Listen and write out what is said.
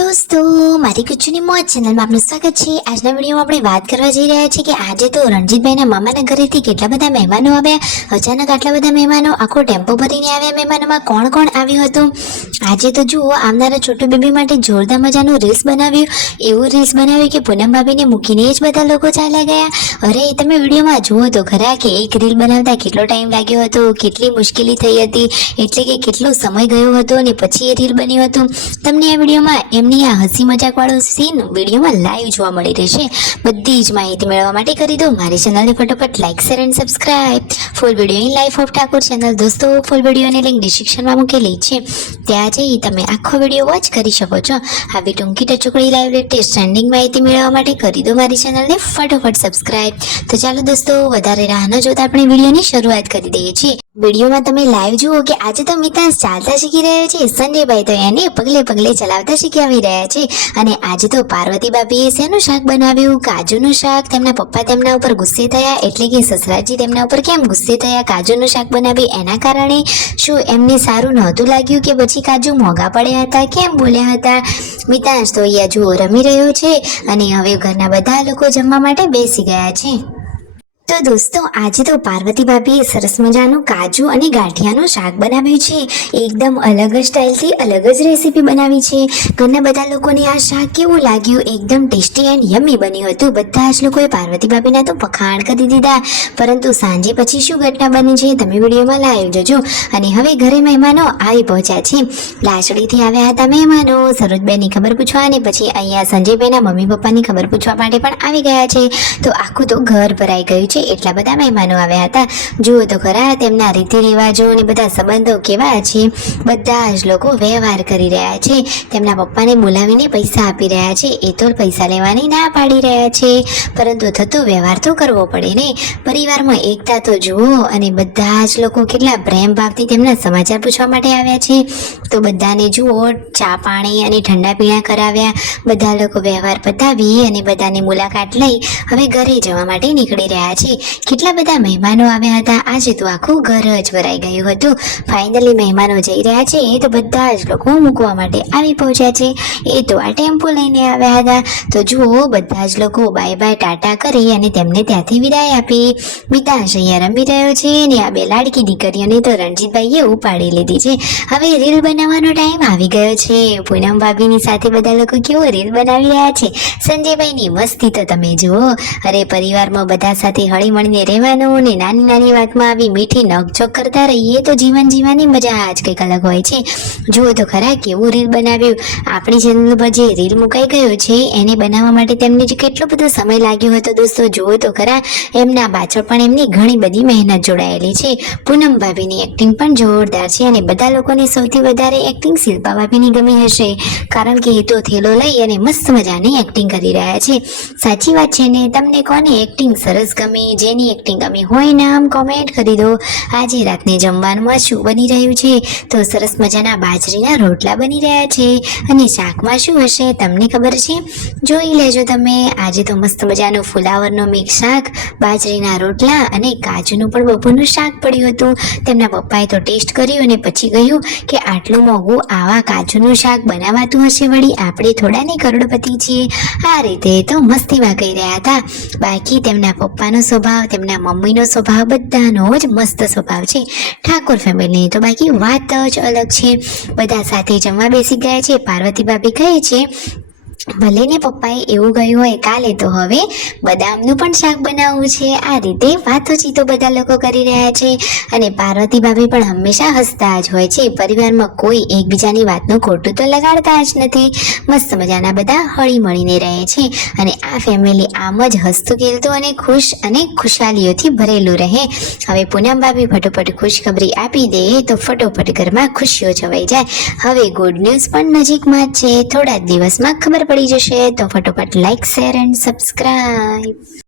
દોસ્તો, મારી કુચુની મોજ ચેનલમાં આપનું સ્વાગત છે। આજના વિડીયોમાં આપણે વાત કરવા જઈ રહ્યા છીએ કે આજે તો રણજીતભાઈના મામાના ઘરેથી કેટલા બધા મહેમાનો આવ્યા। અચાનક આટલા બધા મહેમાનો, આખો ટેમ્પો ભરીને આવ્યા। મહેમાનોમાં કોણ કોણ આવ્યું હતું આજે તો જુઓ। આવનારા છોટુ બેબી માટે જોરદાર મજાનું રીલ્સ બનાવ્યું, એવું રીલ્સ બનાવ્યું કે પૂનમ ભાભીને મૂકીને જ બધા લોકો ચાલ્યા ગયા। અરે તમે વિડીયોમાં જુઓ તો ખરા કે એક રીલ બનાવતા કેટલો ટાઈમ લાગ્યો હતો, કેટલી મુશ્કેલી થઈ હતી, એટલે કે કેટલો સમય ગયો હતો અને પછી એ રીલ બન્યું હતું। તમને આ વિડીયોમાં એમની આ હસી મજાક વાળો સીન વિડીયોમાં લાઈવ જોવા મળી રહેશે। બધી જ માહિતી મેળવવા માટે કરી દો મારી ચેનલને ફટાફટ like, share and subscribe. Full video in life of Thakor channel દોસ્તો, ફૂલ વિડીયોની લિંક ડિસ્ક્રિપ્શનમાં મૂકેલી છે, ત્યાં જઈ તમે આખો વિડીયો વોચ કરી શકો છો। આવી ટૂંકી ટચુકડી લાઈવ લેટેસ્ટ ટ્રેન્ડિંગ માહિતી મેળવવા માટે કરી દો મારી ચેનલને ફટાફટ સબસ્ક્રાઇબ। તો ચાલો દોસ્તો, વધારે રાહ ન જોતા આપણે વિડીયોની શરૂઆત કરી દઈએ છીએ। વિડીયોમાં તમે લાઈવ જુઓ કે આજે તો મિતાંશ ચાલતા શીખી રહ્યો છે, સંજયભાઈ તો એને પગલે પગલે ચલાવતા શીખી આવી રહ્યા છે। અને આજે તો પાર્વતી ભાભીએ શેનું શાક બનાવ્યું? કાજુનું શાક। તેમના પપ્પા તેમના ઉપર ગુસ્સે થયા, એટલે કે સસરાજી તેમના ઉપર કેમ ગુસ્સે થયા? કાજુનું શાક બનાવ્યું એના કારણે। શું એમને સારું નહોતું લાગ્યું કે પછી કાજુ મોંઘા પડ્યા હતા? કેમ બોલ્યા હતા? મિતાંશ તો અહીંયા જુઓ રમી રહ્યો છે અને હવે ઘરના બધા લોકો જમવા માટે બેસી ગયા છે। તો દોસ્તો, આજે તો પાર્વતી ભાભીએ સરસ મજાનું કાજુ અને ગાંઠિયાનું શાક બનાવ્યું છે। એકદમ અલગ જ સ્ટાઇલથી અલગ જ રેસીપી બનાવી છે। ઘરના બધા લોકોને આ શાક કેવું લાગ્યું? એકદમ ટેસ્ટી એન્ડ યમ્મી બન્યું હતું। બધા જ લોકોએ પાર્વતી ભાભીના તો વખાણ કરી દીધા। પરંતુ સાંજે પછી શું ઘટના બની છે તમે વિડીયોમાં લાઈવ જોજો। અને હવે ઘરે મહેમાનો આવી પહોંચ્યા છે। લાસડીથી આવ્યા હતા મહેમાનો સરોજબેનની ખબર પૂછવા, અને પછી અહીંયા સંજયભાઈના મમ્મી પપ્પાની ખબર પૂછવા માટે પણ આવી ગયા છે। તો આખું તો ઘર ભરાઈ ગયું છે, એટલા બધા મહેમાનો આવ્યા હતા। જુઓ તો ખરા તેમના રીતિ રિવાજો અને બધા સંબંધો કેવા છે। બધા જ લોકો વ્યવહાર કરી રહ્યા છે, તેમના પપ્પાને બોલાવીને પૈસા આપી રહ્યા છે। એ તો પૈસા લેવાની ના પાડી રહ્યા છે, પરંતુ થતો વ્યવહાર તો કરવો પડે ને। પરિવારમાં એકતા તો જુઓ, અને બધા જ લોકો કેટલા પ્રેમ ભાવથી તેમના સમાચાર પૂછવા માટે આવ્યા છે। તો બધાને જુઓ ચા પાણી અને ઠંડા પીણા કરાવ્યા। બધા લોકો વ્યવહાર પતાવી અને બધાની મુલાકાત લઈ હવે ઘરે જવા માટે નીકળી રહ્યા છે। કેટલા બધા મહેમાનો આવ્યા હતા, આજે તો આખું ઘર જ ભરાઈ ગયું હતું। ફાઇનલી મહેમાનો જઈ રહ્યા છે, એ તો બધા જ લોકો મૂકવા માટે આવી પહોંચ્યા છે। એ તો આ ટેમ્પો લઈને આવ્યા હતા। તો જુઓ બધા જ લોકો બાય બાય ટાટા કરી અને તેમને ત્યાંથી વિદાય આપી। મિતાંશ અહીંયા રમી રહ્યો છે અને આ બે લાડકી દીકરીઓને તો રણજીતભાઈએ ઉપાડી લીધી છે। હવે રીલ બનાવવાનો ટાઈમ આવી ગયો છે। પૂનમ ભાભીની સાથે બધા લોકો કેવો રીલ બનાવી રહ્યા છે। સંજયભાઈની મસ્તી તો તમે જુઓ। અરે પરિવારમાં બધા સાથે હળી મળીને રહેવાનું અને નાની નાની વાતમાં આવી મીઠી નોકઝોક કરતા રહીએ તો જીવન જીવવાની મજા જ કંઈક અલગ હોય છે। જુઓ તો ખરા કેવું રીલ બનાવ્યું। આપણી ચેનલ પર જે રીલ મુકાઈ ગયો છે એને બનાવવા માટે તેમને જે કેટલો બધો સમય લાગ્યો હતો દોસ્તો, જુઓ તો ખરા એમના પાછળ પણ એમની ઘણી બધી મહેનત જોડાયેલી છે। પૂનમ ભાભીની એક્ટિંગ પણ જોરદાર છે, અને બધા લોકોને સૌથી વધારે એક્ટિંગ શિલ્પા ભાભીની ગમી હશે, કારણ કે એ તો થેલો લઈ અને મસ્ત મજાની એક્ટિંગ કરી રહ્યા છે। સાચી વાત છે ને? તમને કોની એક્ટિંગ સરસ ગમી? જેની એક્ટિંગ ગમી હોય નામ કોમેન્ટ કરી દો। આજે રાતને જમવામાં શું બની રહ્યું છે? તો સરસ મજાના બાજરીના રોટલા બની રહ્યા છે, અને શાકમાં શું હશે તમને ખબર છે? જોઈ લેજો તમે। આજે તો મસ્ત મજાનું ફુલાવરનો મિક્સ શાક, બાજરીના રોટલા અને કાજુનું પણ બપોરનું શાક પડ્યું હતું। તેમના પપ્પાએ તો ટેસ્ટ કર્યું અને પછી કહ્યું કે આટલું મોંઘું આવા કાજુનું શાક બનાવાતું હશે વળી? આપણે થોડાને કરોડપતિ છીએ। આ રીતે તો મસ્તીમાં કહી રહ્યા હતા। બાકી તેમના પપ્પાનો સ્વભાવ, તેમના મમ્મીનો સ્વભાવ બધાનો જ મસ્ત સ્વભાવ છે। ઠાકોર ફેમિલીની તો બાકી વાત જ અલગ છે। બધા સાથે જમવા બેસી ગયા છે। પાર્વતી ભાભી કહે છે ભલે ને પપ્પાએ એવું કહ્યું હોય, કાલે તો હવે બદામનું પણ શાક બનાવવું છે। આ રીતે વાતોચીતો બધા લોકો કરી રહ્યા છે, અને પાર્વતી ભાભી પણ હંમેશા હસતા જ હોય છે। પરિવારમાં કોઈ એકબીજાની વાતનું ખોટું તો લગાડતા જ નથી। મસ્ત મજાના બધા હળી મળીને રહે છે, અને આ ફેમિલી આમ જ હસતું ખેલતું અને ખુશ અને ખુશાલીઓથી ભરેલું રહે। હવે પૂનમ ભાભી ફટોફટ ખુશખબરી આપી દે તો ફટોફટ ઘરમાં ખુશીઓ છવાઈ જાય। હવે ગુડ ન્યૂઝ પણ નજીકમાં જ છે, થોડા જ દિવસમાં ખબર પડી જશે। તો ફટોફટ લાઈક, શેર એન્ડ સબસ્ક્રાઇબ।